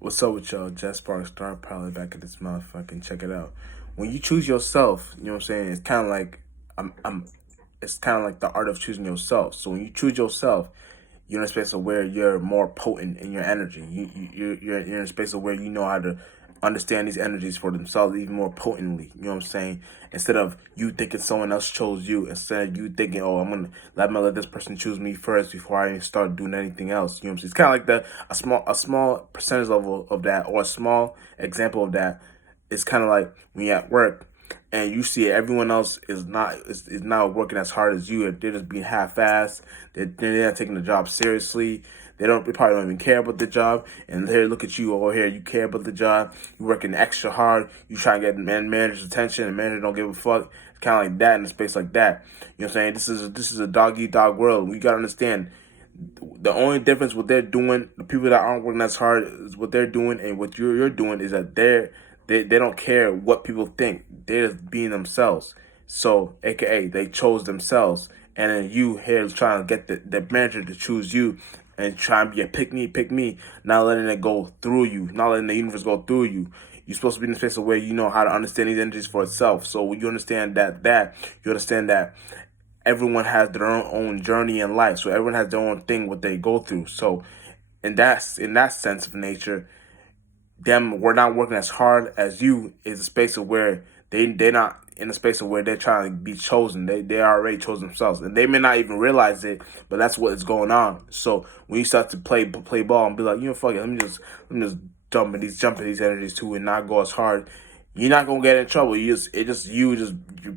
What's up with y'all? Jess Sparks, Star Pilot back at this motherfucking check it out. When you choose yourself, you know what I'm saying? It's kind of like it's kind of like the art of choosing yourself. So when you choose yourself, you're in a space of where you're more potent in your energy. You're in a space of where you know how to understand these energies for themselves even more potently. You know what I'm saying? Instead of you thinking someone else chose you, instead of you thinking, oh, I'm gonna let this person choose me first before I even start doing anything else. You know what I'm saying? It's kind of like a small percentage level of that, or a small example of that. It's kind of like when you're at work and you see everyone else is not working as hard as you. They're just being half-assed. They're not taking the job seriously. They probably don't even care about the job. And here, look at you over here. You care about the job. You're working extra hard. You try to get manager's attention, and manager don't give a fuck. It's kind of like that in a space like that. You know what I'm saying? This is a dog eat dog world. We gotta understand the only difference what they're doing, the people that aren't working as hard is what they're doing, and what you're doing is that they don't care what people think. They're just being themselves. So, AKA, they chose themselves, and then you here trying to get the manager to choose you, and try and be a pick me, not letting it go through you, not letting the universe go through you. You're supposed to be in a space of where you know how to understand these energies for itself. So when you understand you understand that everyone has their own journey in life. So everyone has their own thing what they go through. So in that sense of nature, them we're not working as hard as you is a space of where they're not in a space of where they're trying to be chosen. They already chose themselves, and they may not even realize it, but that's what is going on. So when you start to play ball and be like, you know, fuck it, let me just jump in these energies too, and not go as hard. You're not gonna get in trouble. You're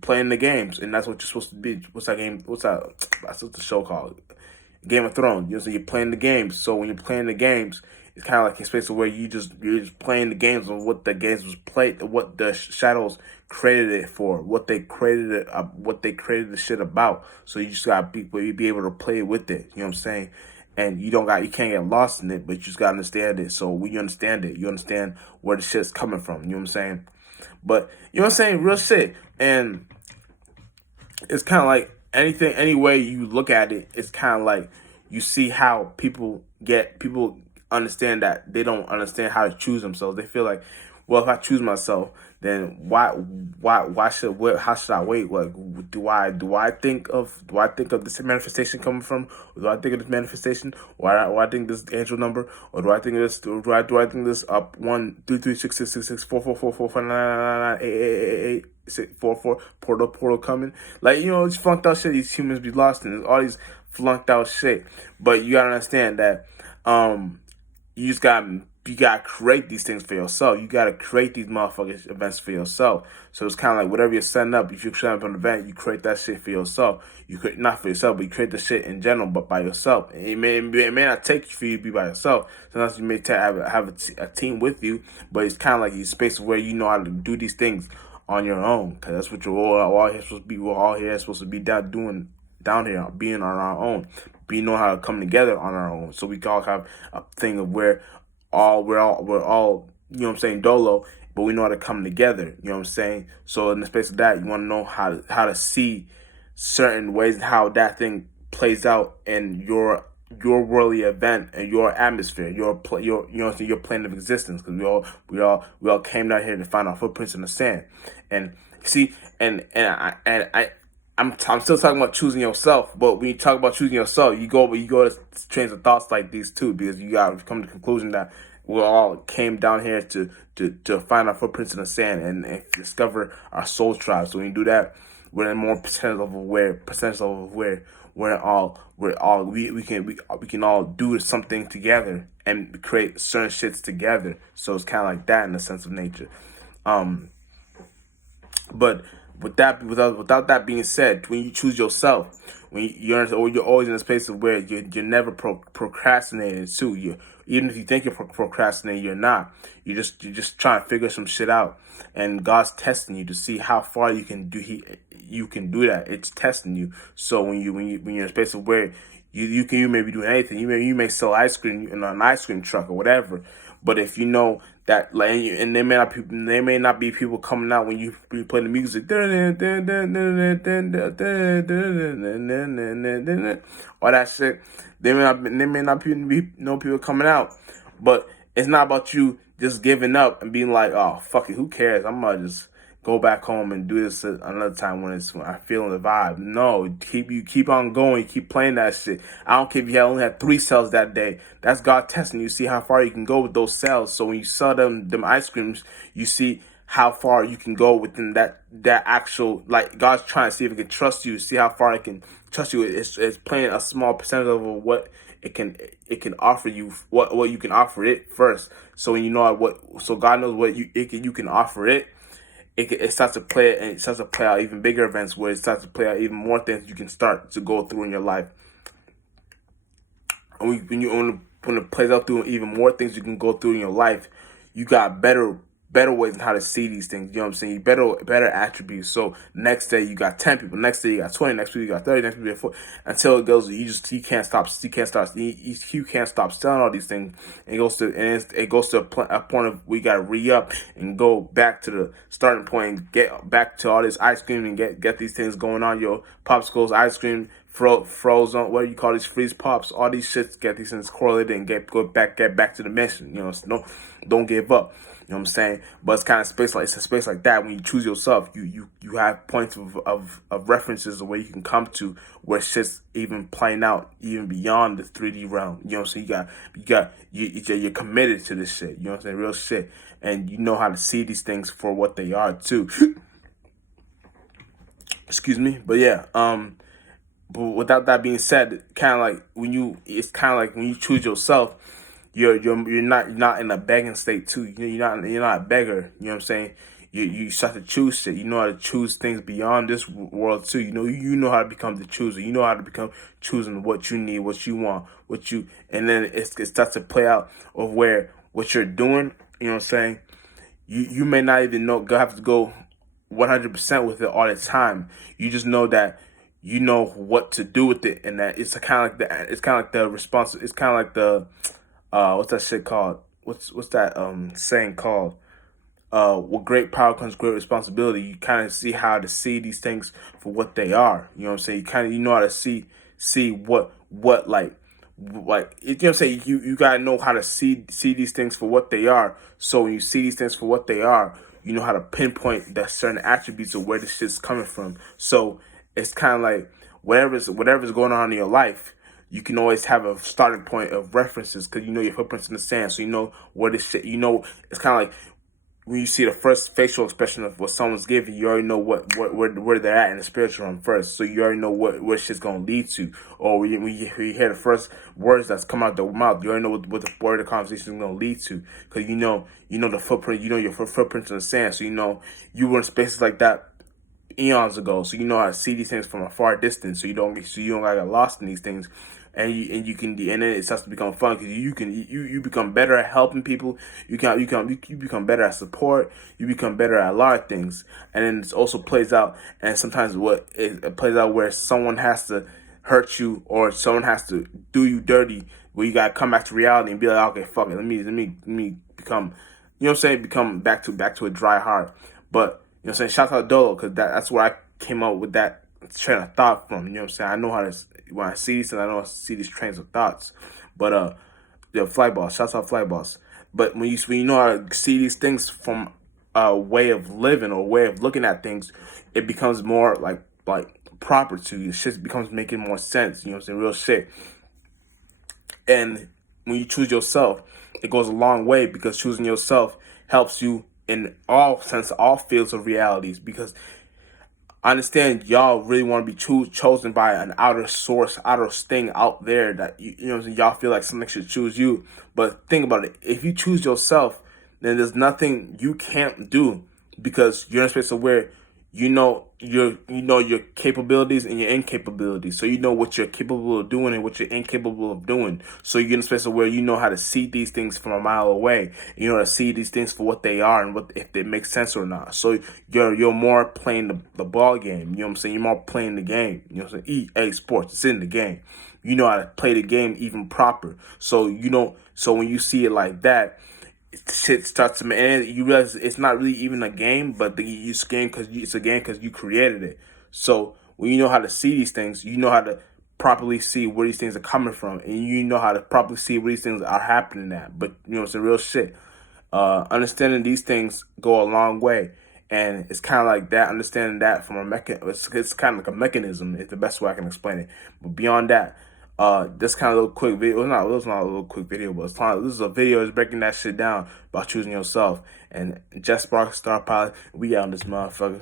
playing the games, and that's what you're supposed to be. What's that game? That's what the show called? Game of Thrones. You know, so you're playing the games. So when you're playing the games, it's kind of like a space where you're just playing the games of what the games was played, what the shadows created it for, what they created the shit about. So you just gotta be able to play with it. You know what I'm saying? And you can't get lost in it, but you just gotta understand it. So when you understand it, you understand where the shit's coming from. You know what I'm saying? But you know what I'm saying? Real shit. And it's kind of like any way you look at it, it's kind of like you see how people understand that they don't understand how to choose themselves. They feel like, well, if I choose myself, then how should I wait? Like, do I think of this manifestation coming from? Or do I think of this manifestation? Or I think this angel number? Or do I think of this? Or do I think this up 1 3 3 6 6 6 4 4 4 4 9 9 9 8 8 8 portal coming? Like, you know, it's flunked out shit these humans be lost in. All these flunked out shit. But you gotta understand that you just gotta create these things for yourself. You gotta create these motherfucking events for yourself. So it's kind of like whatever you're setting up. If you're setting up an event, you create that shit for yourself. You create not for yourself, but you create the shit in general, but by yourself. It may not take for you to be by yourself. Sometimes you may have a team with you, but it's kind of like a space where you know how to do these things on your own, because that's what you're all here supposed to be. We're all here supposed to be doing down here, being on our own, we know how to come together on our own. So we can all have a thing of where we're all you know what I'm saying, dolo, but we know how to come together. You know what I'm saying? So in the space of that, you want to know how to see certain ways and how that thing plays out in your worldly event and your atmosphere, your you know your plane of existence. Because we all came down here to find our footprints in the sand, and see, I'm still talking about choosing yourself, but when you talk about choosing yourself, you go to trains of thoughts like these too, because you got to come to the conclusion that we all came down here to find our footprints in the sand and discover our soul tribe. So when you do that, we're in more percentage of where we can all do something together and create certain shits together. So it's kind of like that in the sense of nature. But without that being said, when you choose yourself, when you're always in a space of where you're never procrastinating too. Even if you think you're procrastinating, you're not. You're just trying to figure some shit out, and God's testing you to see how far you can do. You can do that. It's testing you. So when you're in a space of where you may be doing anything. You may sell ice cream in an ice cream truck or whatever. But if you know that, like, and there may not be people coming out when you play the music, all that shit. There may not be no people coming out. But It's not about you just giving up and being like, oh, fuck it, who cares? I'm gonna just go back home and do this another time when I feel the vibe. No, keep on going, keep playing that shit. I don't care if you only had 3 sales that day. That's God testing you. See how far you can go with those sales. So when you sell them ice creams, you see how far you can go within that actual, like, God's trying to see if it can trust you, see how far it can trust you. It's playing a small percentage of what it can offer you, what you can offer it first. So when you know so God knows what you can offer it. It starts to play, and it starts to play out even bigger events where it starts to play out even more things you can start to go through in your life. And when it plays out through even more things you can go through in your life, you got better ways on how to see these things. You know what I'm saying? Better attributes. So next day you got 10 people, next day you got 20, next week you got 30, next week you got 40, until it goes. You can't stop selling all these things. And it goes to a point of we got to re-up and go back to the starting point and get back to all this ice cream and get these things going on. Your popsicles, ice cream, frozen, what do you call these, freeze pops, all these shits, get these things correlated and get back to the mission. You know, don't give up. You know what I'm saying? But it's kind of it's a space like that. When you choose yourself, you have points of references where you can come to where shit's even playing out even beyond the 3D realm. You know what I'm saying? You're committed to this shit. You know what I'm saying? Real shit. And you know how to see these things for what they are too. Excuse me. But yeah, but without that being said, it's kind of like when you choose yourself, you're not in a begging state too. You're not a beggar. You know what I'm saying? You start to choose shit. You know how to choose things beyond this world too. You know how to become the chooser. You know how to become choosing what you need, what you want, and then it starts to play out of where what you're doing. You know what I'm saying? You may not even have to go 100% with it all the time. You just know that you know what to do with it, and that it's kind of like the response. It's kind of like the what's that shit called? What's that saying called? With great power comes great responsibility. You kind of see how to see these things for what they are. You know what I'm saying? You know how to see what like you know what I'm saying? You gotta know how to see these things for what they are. So when you see these things for what they are, you know how to pinpoint the certain attributes of where this shit's coming from. So it's kind of like whatever's going on in your life, you can always have a starting point of references because you know your footprints in the sand. So you know where this shit. You know, it's kind of like when you see the first facial expression of what someone's giving, you already know where they're at in the spiritual realm first. So you already know what shit's gonna lead to. Or when you hear the first words that's come out their mouth, you already know where the conversation is gonna lead to. Because you know the footprint. You know your footprints in the sand. So you know you were in spaces like that eons ago. So you know how to see these things from a far distance. So you don't get lost in these things. And then it starts to become fun because you become better at helping people. You become better at support. You become better at a lot of things, and then it also plays out. And sometimes it plays out where someone has to hurt you or someone has to do you dirty, where you gotta come back to reality and be like, okay, fuck it, let me become, you know what I'm saying, become back to a dry heart. But you know what I'm saying, shout out to Dolo because that's where I came up with that train of thought from. You know what I'm saying? I know how to, when I see these things, I know how to see these trains of thoughts. But Fly Boss, shouts out Fly Boss. But when you know how to see these things from a way of living or a way of looking at things, it becomes more like proper to you. Shit becomes making more sense. You know what I'm saying? Real shit. And when you choose yourself, it goes a long way because choosing yourself helps you in all fields of realities. Because I understand y'all really want to be chosen by an outer source, outer thing out there that you know what I'm saying, y'all feel like something should choose you. But think about it. If you choose yourself, then there's nothing you can't do because you're in a space of where you know your capabilities and your incapabilities. So you know what you're capable of doing and what you're incapable of doing. So you're in a space of where you know how to see these things from a mile away. You know how to see these things for what they are and what if they make sense or not. So you're more playing the ball game. You know what I'm saying? You're more playing the game. You know what I'm saying? EA Sports, it's in the game. You know how to play the game even proper. So so when you see it like that, shit starts to, and you realize it's not really even a game, but it's a game because you created it. So when you know how to see these things, you know how to properly see where these things are coming from, and you know how to properly see where these things are happening at. But you know, it's a real shit. Understanding these things go a long way, and it's kind of like that. Understanding that from it's kind of like a mechanism. Is the best way I can explain it. But beyond that, this kind of little quick video. It was not a little quick video, but this is a video that's breaking that shit down about choosing yourself. And Jet Spark Star Pilot, we out on this motherfucker.